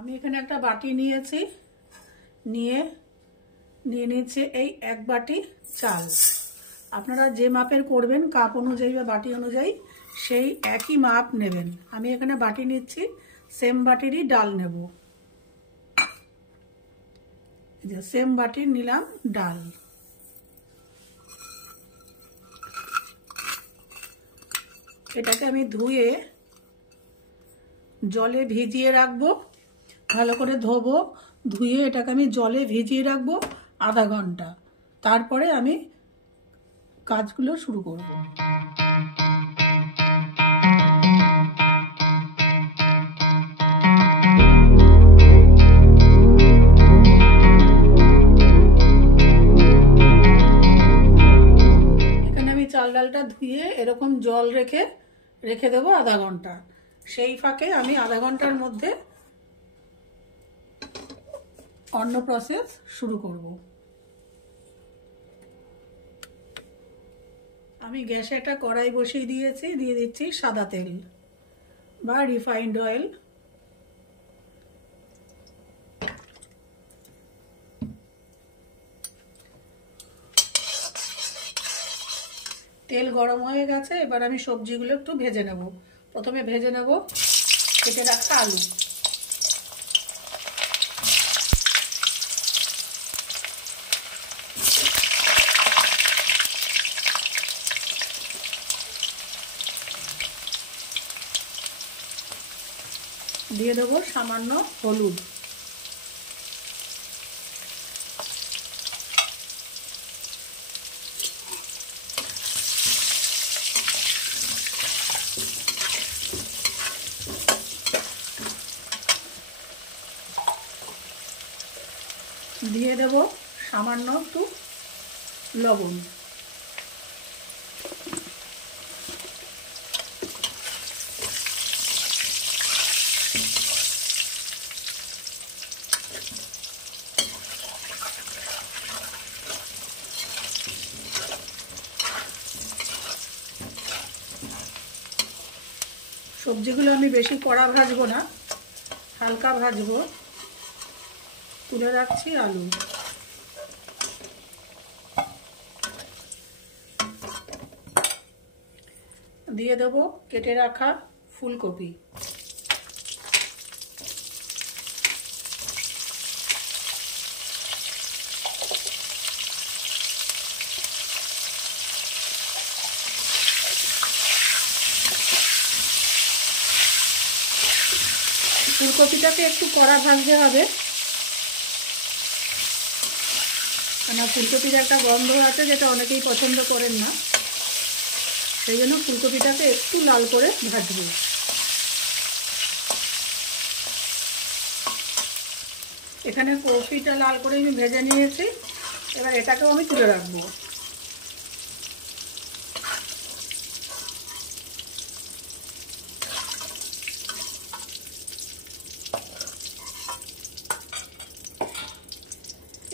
আমি এখানে একটা বাটি নিয়েছি, নিয়ে নিয়েছি এই 1 বাটি চাল। আপনারা যে মাপের করবেন কাপ অনুযায়ী বা বাটি অনুযায়ী সেই একই মাপ নেবেন। আমি এখানে বাটি নিচ্ছি, সেম বাটিরই ডাল নেব। যে সেম বাটির নিলাম ডাল। এটাকে আমি ধুয়ে জলে ভিজিয়ে রাখবো, ভালো করে ধোবো, ধুয়ে এটাকে আমি জলে ভিজিয়ে রাখবো আধা ঘন্টা। তারপরে আমি কাজগুলো শুরু করব। এখানে আমি চাল ডালটা ধুয়ে এরকম জল রেখে দেবো আধা ঘন্টা। সেই ফাঁকে আমি আধা ঘন্টার মধ্যে অন্য প্রসেস শুরু করব। আমি গ্যাসে একটা কড়াই বসিয়ে দিয়েছি, দিয়ে দিচ্ছি সাদা তেল বা রিফাইন্ড অয়েল। তেল গরম হয়ে গেছে, এবার আমি সবজিগুলো একটু ভেজে নেব। প্রথমে ভেজে নেব কেটে রাখা আলু। দিয়ে দেবো সামান্য হলুদ। দিয়ে দেব সামান্য একটু লবণ। সবজিগুলো আমি বেশি কড়া ভাজবো না, হালকা ভাজবো। তুলে রাখছি আলু। দিয়ে দেবো কেটে রাখা ফুলকপি। ফুলকপিটাকে একটু কড়া ভাজতে হবে, কেন ফুলকপির একটা গন্ধ আছে যেটা অনেকেই পছন্দ করেন না, সেই জন্য ফুলকপিটাকে একটু লাল করে ভাজবো। এখানে কপিটা লাল করে আমি ভেজে নিয়েছি, এবার এটাকেও আমি তুলে রাখবো।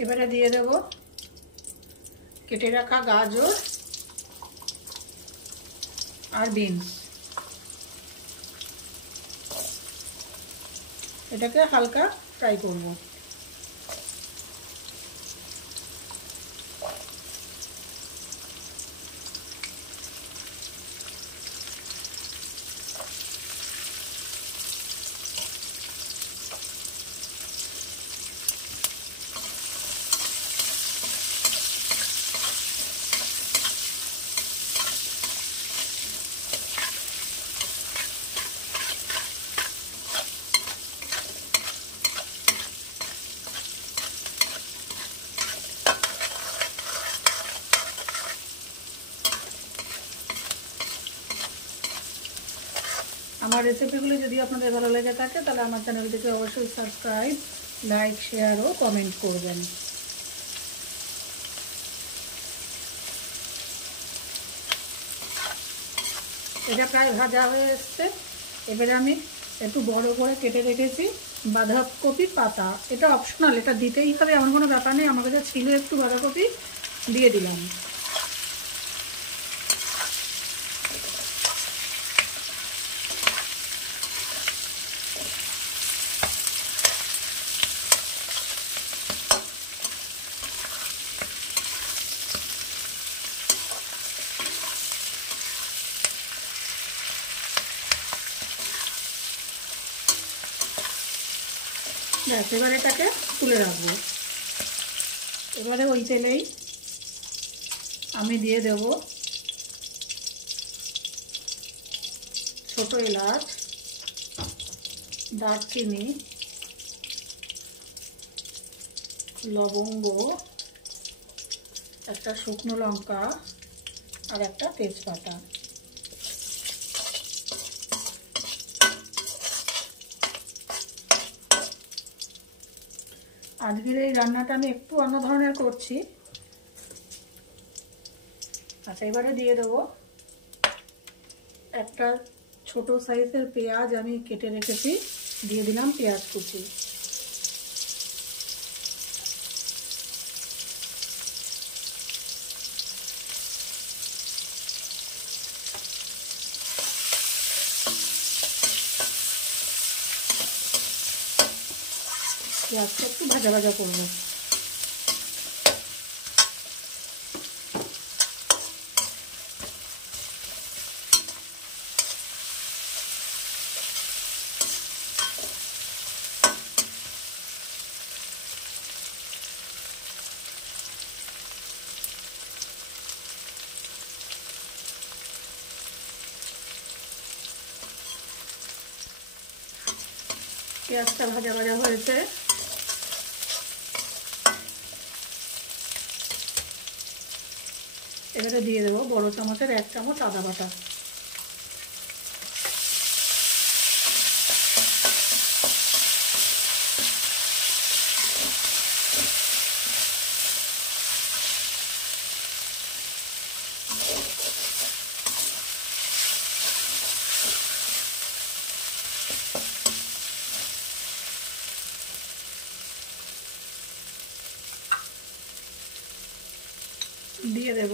এবারে দিয়ে দেব কেটে রাখা গাজর আর বিনস। এটাকে হালকা ফ্রাই করব। আমার রেসিপিগুলো যদি আপনাদের ভালো লেগে থাকে তাহলে আমার চ্যানেলটিকে অবশ্যই সাবস্ক্রাইব, লাইক, শেয়ার ও কমেন্ট করবেন। এটা প্রায় ভাজা হয়ে এসছে। এবারে আমি একটু বড় করে কেটে রেখেছি বাঁধাকপি পাতা। এটা অপশনাল, এটা দিতেই হবে এমন কোনো ব্যাপার নেই। আমার কাছে ছিল একটু বাঁধাকপি, দিয়ে দিলাম। ব্যাস, এবার এটাকে তুলে রাখবো। এবারে ওই তেলেই আমি দিয়ে দেব ছোট এলাচ, দারচিনি, লবঙ্গ, একটা শুকনো লঙ্কা আর একটা তেজপাতা। আজকের এই রান্নাটা আমি একটু অন্য ধরনের করছি। আচ্ছা, এবারে দিয়ে দেবো একটা ছোট সাইজের পেঁয়াজ আমি কেটে রেখেছি, দিয়ে দিলাম পেঁয়াজ কুচি। পেঁয়াজটা একটু ভাজা ভাজা করবো। পেঁয়াজটা ভাজা ভাজা হয়েছে, এবারে দিয়ে দেবো বড় চামচের 1 চামচ আদা বাটা। দিয়ে দেব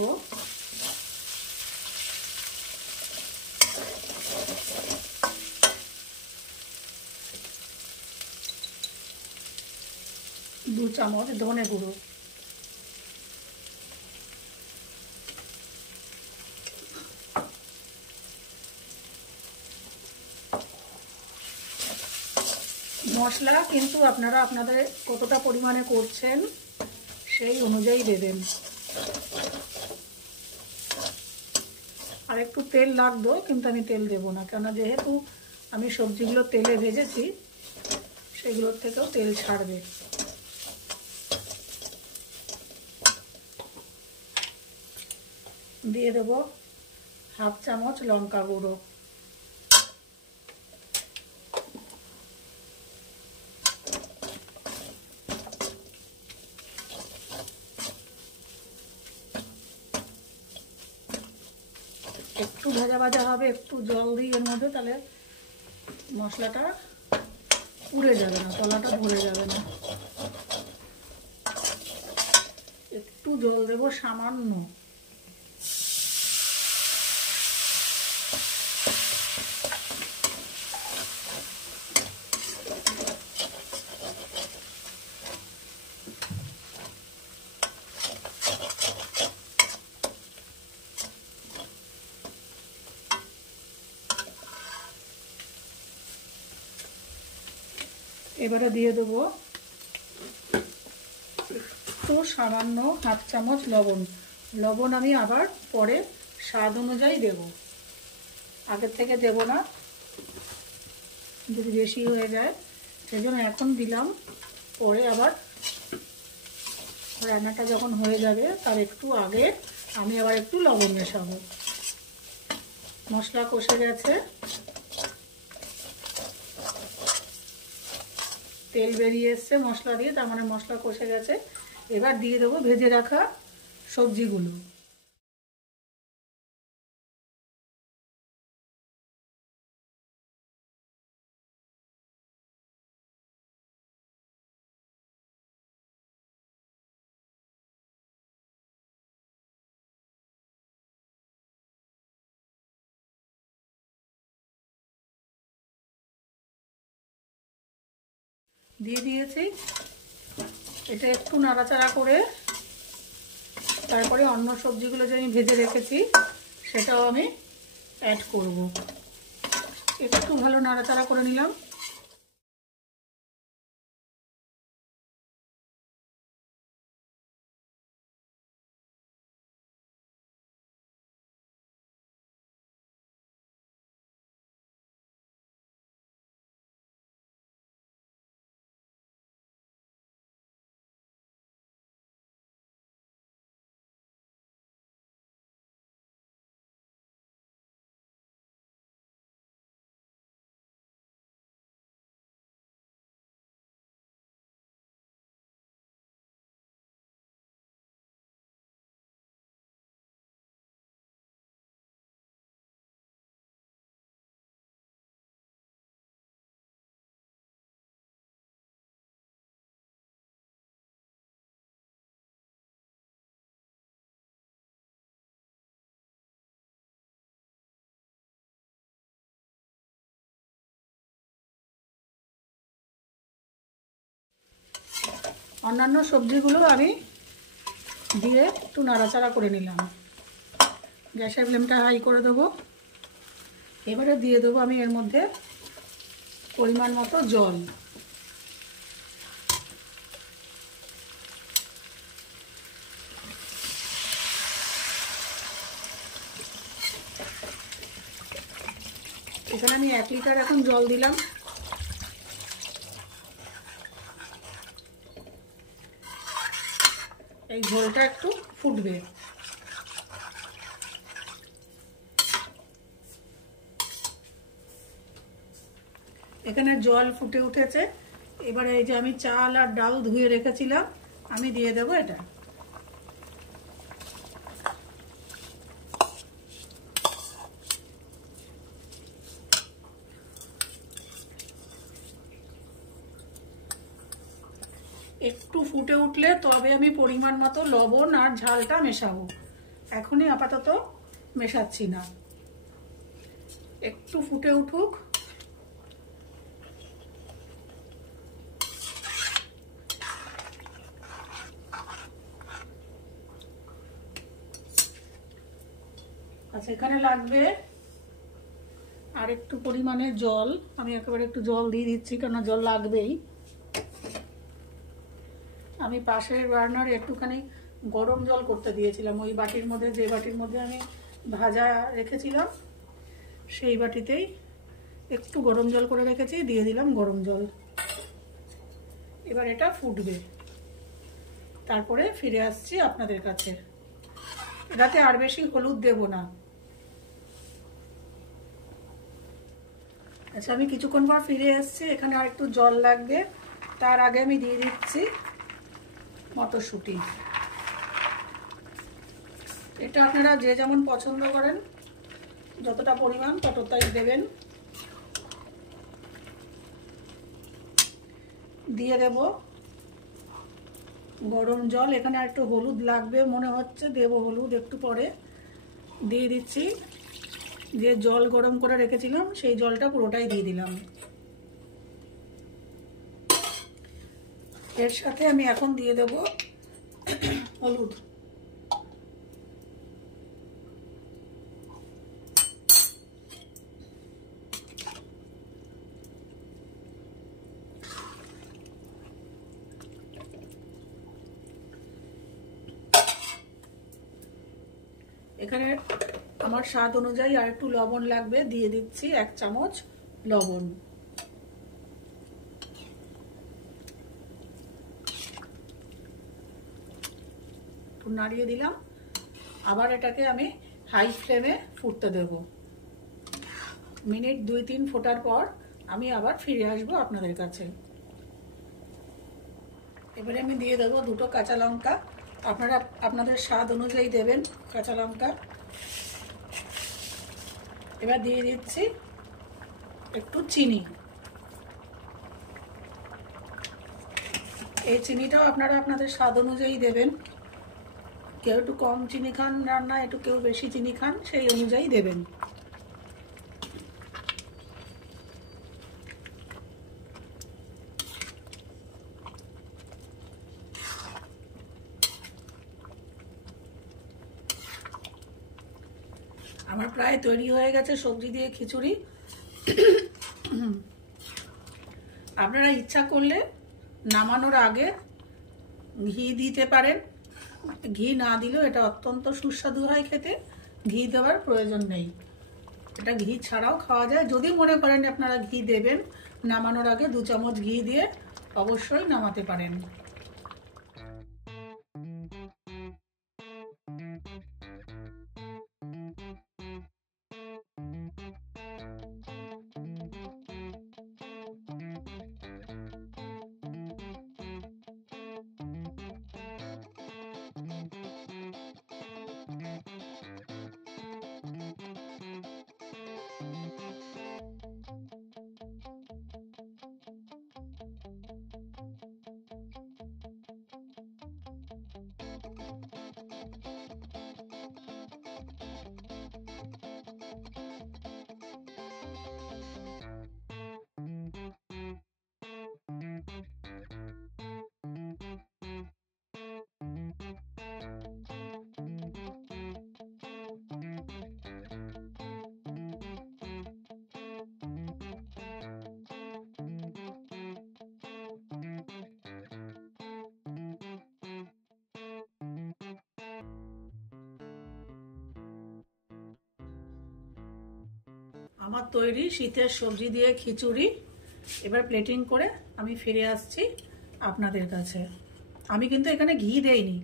2 চামচ ধনে গুঁড়ো। মশলা কিন্তু আপনারা আপনাদের কতটা পরিমাণে করছেন সেই অনুযায়ী দেবেন। আর একটু তেল লাগতো, কিন্তু আমি তেল দেবো না, কেননা যেহেতু আমি সবজিগুলো তেলে ভেজেছি সেগুলোর থেকেও তেল ছাড়বে। দিয়ে দেব 1/2 চামচ লঙ্কা গুঁড়ো। একটু ভাজা ভাজা হবে, একটু জল দিই এর মধ্যে, তাহলে মশলাটা পুড়ে যাবে না, তলাটা ধরে যাবে না। একটু জল দেব সামান্য। এবারে দিয়ে দেবো একটু সামান্য 1/2 চামচ লবণ। লবণ আমি আবার পরে স্বাদ অনুযায়ী দেব, আগের থেকে দেব না, যদি বেশি হয়ে যায় সেই জন্য এখন দিলাম। পরে আবার রান্নাটা যখন হয়ে যাবে তার একটু আগে আমি আবার একটু লবণ মেশাবো। মশলা কষে গেছে, তেল বেরিয়ে এসছে মশলা দিয়ে, তার মানে মশলা কষে গেছে। এবার দিয়ে দেবো ভেজে রাখা সবজিগুলো। দিয়ে দিয়েছি, এটা একটু নাড়াচাড়া করে তারপরে অন্য সবজিগুলো যে আমি ভেজে রেখেছি সেটাও আমি অ্যাড করব। একটু ভালো নাড়াচাড়া করে নিলাম। অন্যান্য সবজিগুলো আমি দিয়ে একটু নাড়াচাড়া করে নিলাম। গ্যাসের ফ্লেমটা হাই করে দেবো। এবারে দিয়ে দেবো আমি এর মধ্যে পরিমাণ মতো জল। এখানে আমি 1 লিটার এখন জল দিলাম। এই ঝোলটা একটু ফুটবে। এখানে জল ফুটে উঠেছে। এবারে এই যে আমি চাল আর ডাল ধুয়ে রেখেছিলাম আমি দিয়ে দেবো এটা। একটু ফুটে উঠলে তবে আমি পরিমাণ মতো লবণ আর ঝালটা মেশাবো। এখনই আপাতত মেশাচ্ছি না, একটু ফুটে উঠুক। আচ্ছা, এখানে লাগবে আর একটু পরিমাণে জল। আমি একেবারে একটু জল দিয়ে দিচ্ছি, কেন জল লাগবেই। আমি পাশের বার্নারে একটুখানি গরম জল করতে দিয়েছিলাম, ওই বাটির মধ্যে, যে বাটির মধ্যে আমি ভাজা রেখেছিলাম সেই বাটিতেই একটু গরম জল করে রেখেছি, দিয়ে দিলাম গরম জল। এবার এটা ফুটবে, তারপরে ফিরে আসছি আপনাদের কাছে। এটাতে আর বেশি হলুদ দেব না। আচ্ছা, আমি কিছুক্ষণ পর ফিরে এসেছি। এখানে আর একটু জল লাগবে, তার আগে আমি দিয়ে দিচ্ছি মটরশুঁটি। এটা আপনারা যে যেমন পছন্দ করেন, যতটা পরিমাণ ততটাই দেবেন। দিয়ে দেব গরম জল। এখানে আর একটু হলুদ লাগবে মনে হচ্ছে, দেব হলুদ একটু পরে। দিয়ে দিচ্ছি যে জল গরম করে রেখেছিলাম সেই জলটা পুরোটাই দিয়ে দিলাম। এর সাথে আমি এখন দিয়ে দেব হলুদ। এখানে আমার স্বাদ অনুযায়ী আর একটু লবণ লাগবে, দিয়ে দিচ্ছি 1 চামচ লবণ। একটু নাড়িয়ে দিলাম। আবার এটাকে আমি হাই ফ্লেমে ফুটতে দেব। মিনিট 2-3 ফোটার পর আমি আবার ফিরে আসবো আপনাদের কাছে। এবারে আমি দিয়ে দেবো 2টো কাঁচা লঙ্কা। আপনারা আপনাদের স্বাদ অনুযায়ী দেবেন কাঁচা লঙ্কা। এবার দিয়ে দিচ্ছি একটু চিনি। এই চিনিটাও আপনারা আপনাদের স্বাদ অনুযায়ী দেবেন। কেউ একটু কম চিনি খান রান্না, একটু কেউ বেশি চিনি খান, সেই অনুযায়ী দেবেন। আমার প্রায় তৈরি হয়ে গেছে সবজি দিয়ে খিচুড়ি। আপনারা ইচ্ছা করলে নামানোর আগে ঘি দিতে পারেন। ঘি না দিলেও এটা অত্যন্ত সুস্বাদু হয় খেতে, ঘি দেওয়ার প্রয়োজন নেই। এটা ঘি ছাড়াও খাওয়া যায়। যদি মনে করেন আপনারা ঘি দেবেন, নামানোর আগে 2 চামচ ঘি দিয়ে অবশ্যই নামাতে পারেন। আমার তৈরি শীতের সবজি দিয়ে খিচুড়ি। এবার প্লেটিং করে আমি ফিরে আসছি আপনাদের কাছে। আমি কিন্তু এখানে ঘি দেইনি,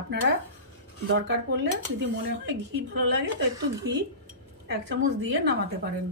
আপনারা দরকার পড়লে যদি মনে হয় ঘি ভালো লাগে তো একটু ঘি 1 চামচ দিয়ে নামাতে পারেন।